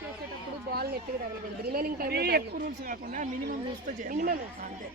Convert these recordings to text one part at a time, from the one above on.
చేసేటప్పుడు ball నెట్కి తగలకూడదు. Remaining టైంలో ఎక్కువ రూల్స్ కాకుండా మినిమం చూస్తే మినిమం అంతే.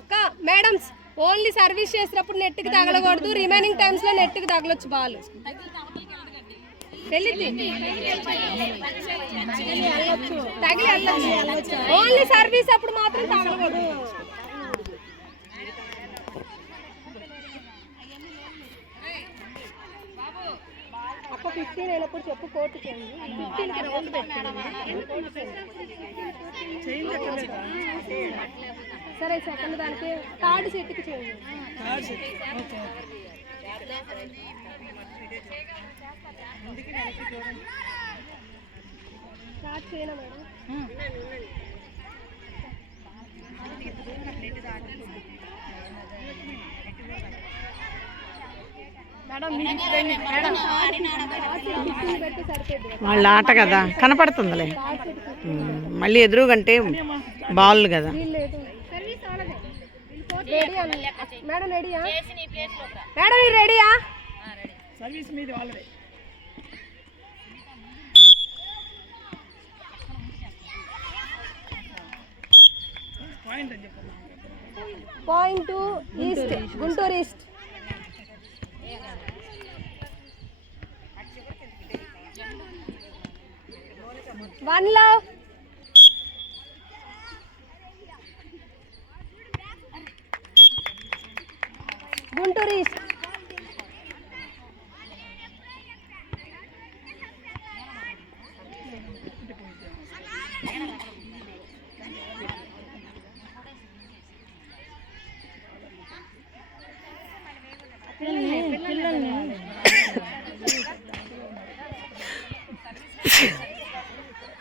అక్క మేడమ్స్ ఓన్లీ సర్వీస్ చేసేటప్పుడు నెట్కి తగలకూడదు. రిమైనింగ్ టైమ్స్ లో నెట్కి తగలొచ్చు బాల్. తగిలి వెళ్ళొచ్చు. ఓన్లీ సర్వీస్ అప్పుడు మాత్రం తగలకూడదు. అక్క 15 అయినప్పుడు చెప్పు కోర్టు చేయండి. 15కి రౌండ్ సరే. సెకండ్ దానికి థర్డ్ సెట్కి చేయండి. స్టార్ట్ చేయనా మేడం? వాళ్ళ ఆట కదా కనపడుతుందిలే. మళ్ళీ ఎదురుగంటే బాల్ కదా. మేడం రెడీయా? మేడం మీరు రెడీయా? సర్వీస్ మీద వాళ్ళదే. Point east, Guntur east. One love. Guntur east.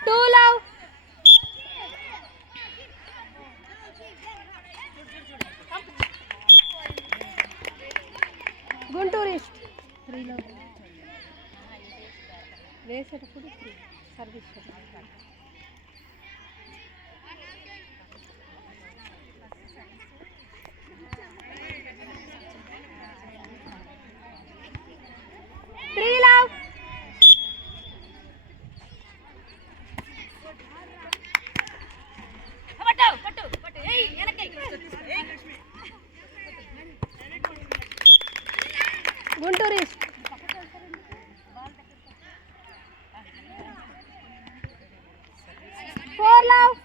Two love. Guntur east. 3 love. వేసేటప్పుడు 3 service. Guntur east. 4 love.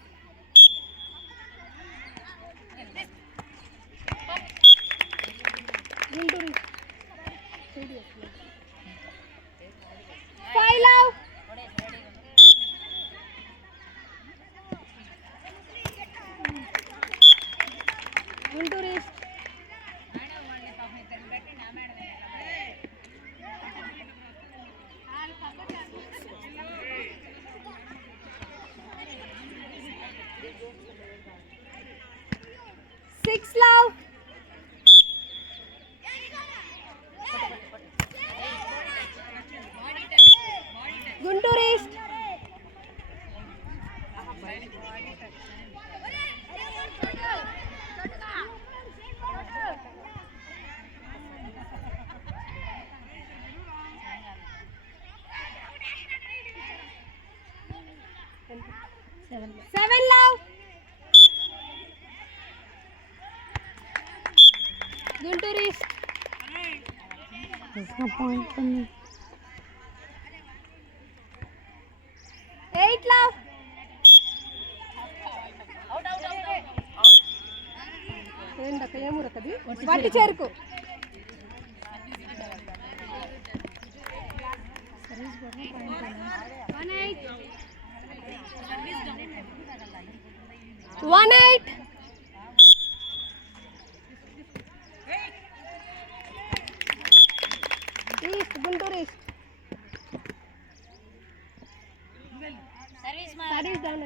Guntur east. 5 love. Guntur east. 6 love. Guntur East. 7 love. Guntur East. There's no point for me. 8 love. వట్టి చెరుకు. 1-8. East, Guntur East. Service down.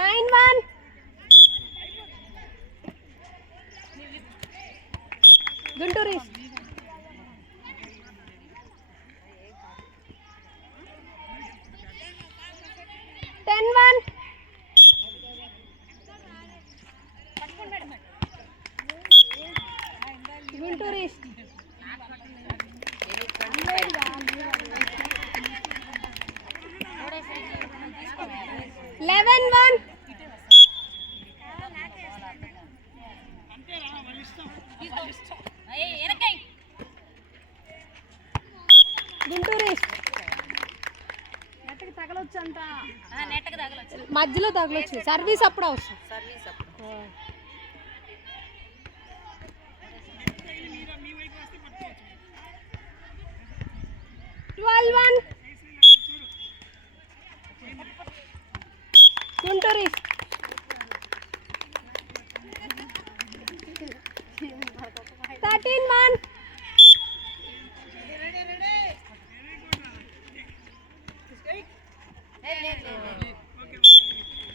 9-1. Guntur East. 10-1. Guntur East. East 11-1 Guntur east మధ్యలో తగలొచ్చు service అప్పుడు అవసరం 12-1 Guntur east 13-1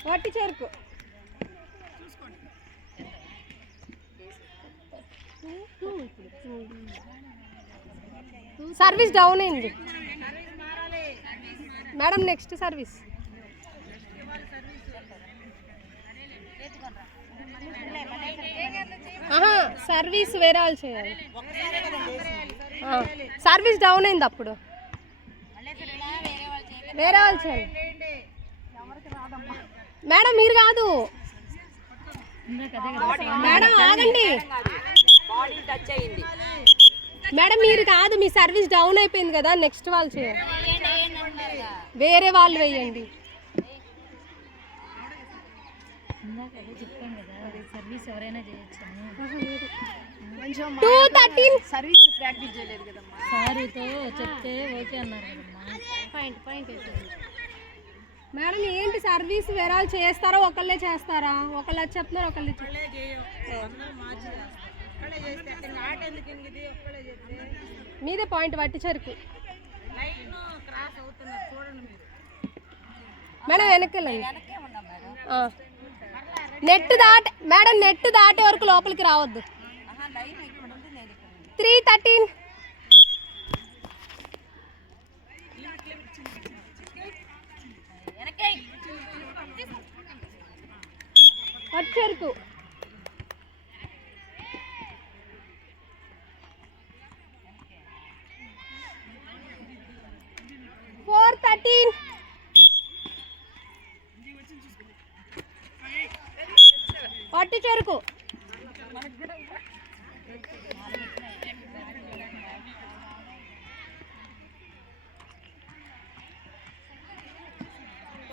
వట్టి చెరుకు service down అయింది madam next service service వేరే వాళ్ళు చేయాలి సర్వీస్ డౌన్ అయింది అప్పుడు వేరే వాళ్ళు చేయాలి మేడం మీరు కాదు మేడం ఆగండి మేడం మీరు కాదు మీ సర్వీస్ డౌన్ అయిపోయింది కదా నెక్స్ట్ వాళ్ళు చేయాలి వేరే వాళ్ళు వేయండి 2-13 సర్వీస్ ప్రాక్టీస్ చేయలేదు కదమ్మా సారీతో చెప్తే ఓకే అన్నారు కదమ్మా మేడం ఏంటి సర్వీస్ వేరే వాళ్ళు చేస్తారా ఒకళ్ళే చేస్తారా ఒకళ్ళు చెప్తున్నారు ఒకళ్ళే మీదే పాయింట్ వట్టి చెరుకు మేడం వెనక్కి నెట్ దాటి మేడం నెట్ దాటే వరకు లోపలికి రావద్దు 3-13 వచ్చేరుకు 4-13 వట్టి చెరుకు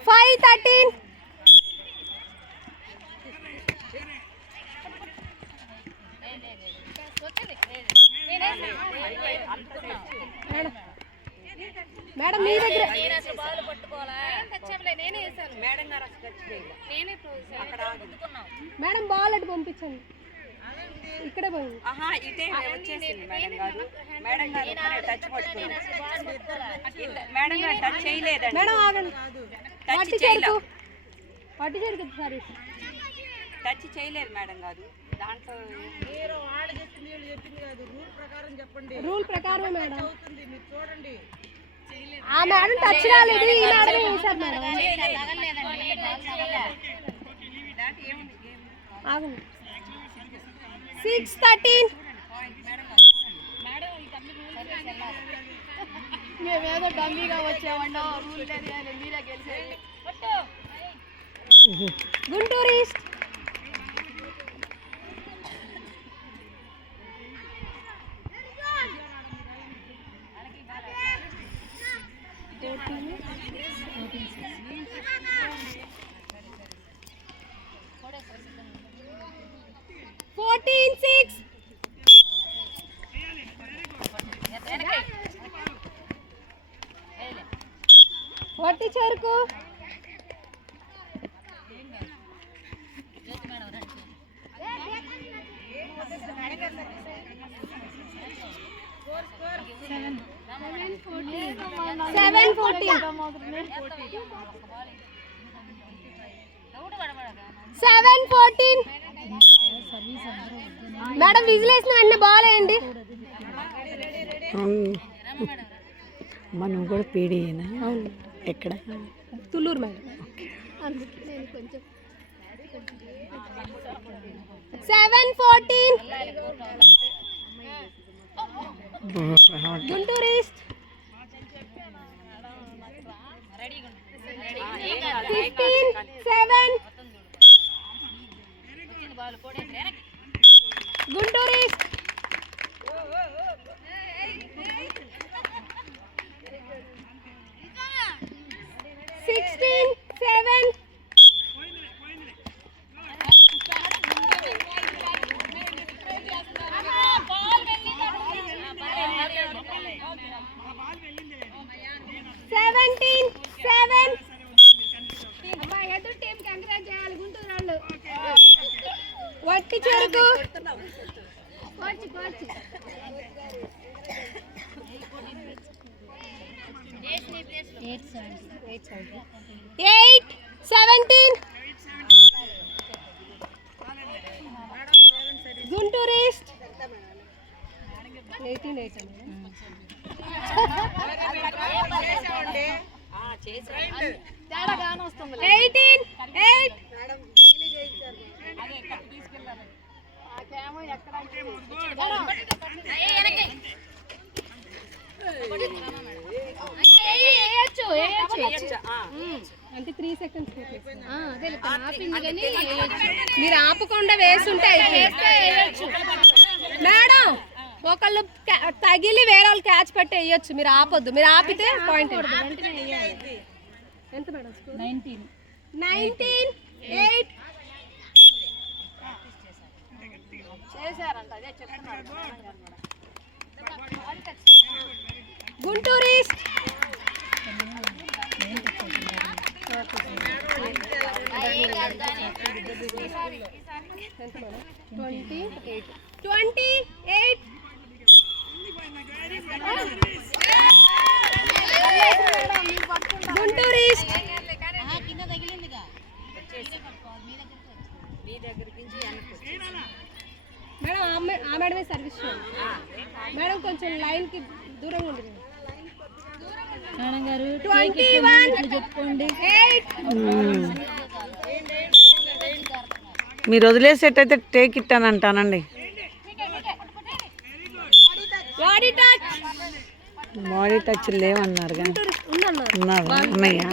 5-13 మేడం మీ దగ్గర మేడం బాల్ అటు పంపించండి ఇక్కడే పోయింది మేడం ఆగండి వట్టి చెరుకు సర్వీస్ టచ్ చేయలేదు మేడం కాదు దాంట్లో రూల్ ప్రకారం మేడం ఆ మేడం టచ్ రాలేదు ఈ మేడం వేశారు మేడం ఆగండి 6-13 మేమేదో డమ్మీగా వచ్చామండో రూల్ లేదు మీరే గెలిచేది గుంటూరు ఈస్ట్ 14-6 వట్టి చెరుకు 7-14 మేడం విజిల్ వేసిన వెంటనే బాల్ వేయండి మనం కూడా పీడియేనా ఎక్కడ తుళ్ళూరు మేడం అందుకే నేను కొంచెం 7-14 గుంటూరు ఈస్ట్ 15-7 గుంటూరు ఈస్ట్ 16-7 17-7 ఎదురు టీం కంగ్రాట్ చేయాలి గుంటూరు వాళ్ళు. వట్టి చెరుకు కోచి 8-17 గుంటూరు ఈస్ట్ 18-8 18-8 అంటే 3 సెకండ్స్ మీరు ఆపకుండా వేస్తుంటే మేడం ఒకళ్ళు తగిలి వేరే వాళ్ళు క్యాచ్ పెట్టి వేయొచ్చు. మీరు ఆపొద్దు, మీరు ఆపితే పాయింట్. ఎంత madam? 19-8 Guntur east 28 Guntur east madam ఆ మేడమే సర్వీస్ చేయండి మేడం. కొంచెం లైన్కి దూరంగా ఉంటుంది మేడం గారు. 21-8 మీరు వదిలేసేటైతే టేక్ ఇట్ అని అంటానండి. బాడీ టచ్ లేవన్నారు కానీ ఉన్నాయా?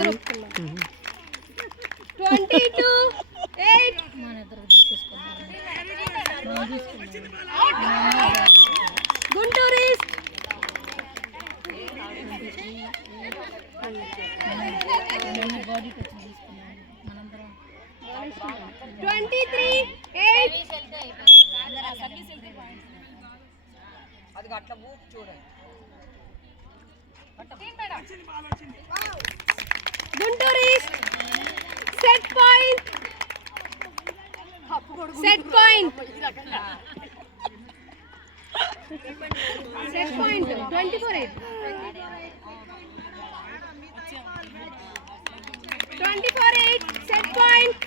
22-8 Guntur east 23-8 Guntur east set point 24-8 set point.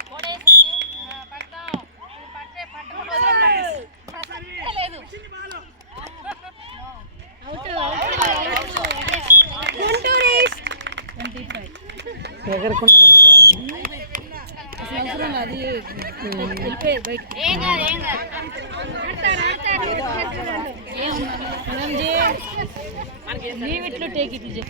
Guntur east 25 ఎగరకుండా టేక్ ఇట్